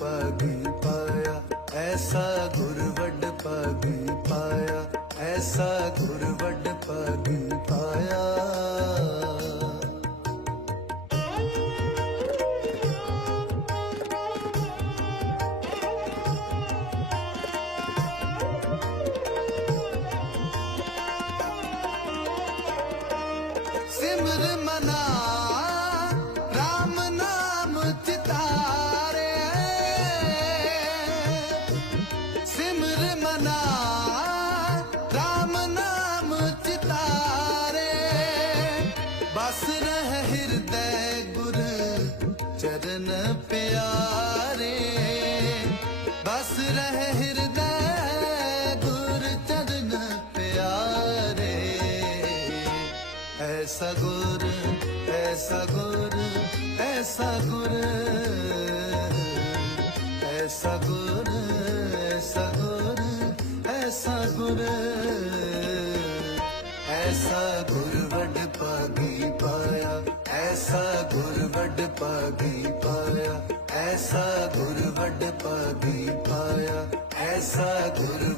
ਪਾਗੀ ਪਾਇਆ ਐਸਾ ਗੁਰ ਵੱਡ ਪਾਗੀ ਪਾਇਆ ਐਸਾ ਗੁਰ ਵੱਡ ਪਾਗੀ ਪਾਇਆ। ਸਿਮਰ ਮਨਾ ਸਿਮਰ ਮਨਾ RAM ਨਾਮ ਚਿਤਾਰੇ। ਬਸ ਰਹਿ ਹਿਰਦੈ ਗੁਰ ਚਰਨ ਪਿਆਰੇ। ਬਸ ਰਹਿ ਹਿਰਦੈ ਗੁਰ ਚਰਨ ਪਿਆਰੇ। ਐਸਾ ਗੁਰ ਐਸਾ ਗੁਰ ਐਸਾ ਗੁਰ ਐਸਾ ਗੁਰ। ਗੁਰ ਐਸਾ ਗੁਰ ਵੱਡ ਪਾਗੀ ਪਾਇਆ, ਐਸਾ ਗੁਰ ਵੱਡ ਪਾਗੀ ਪਾਇਆ, ਐਸਾ ਗੁਰ ਵੱਡ ਪਾਗੀ ਪਾਇਆ, ਐਸਾ ਗੁਰ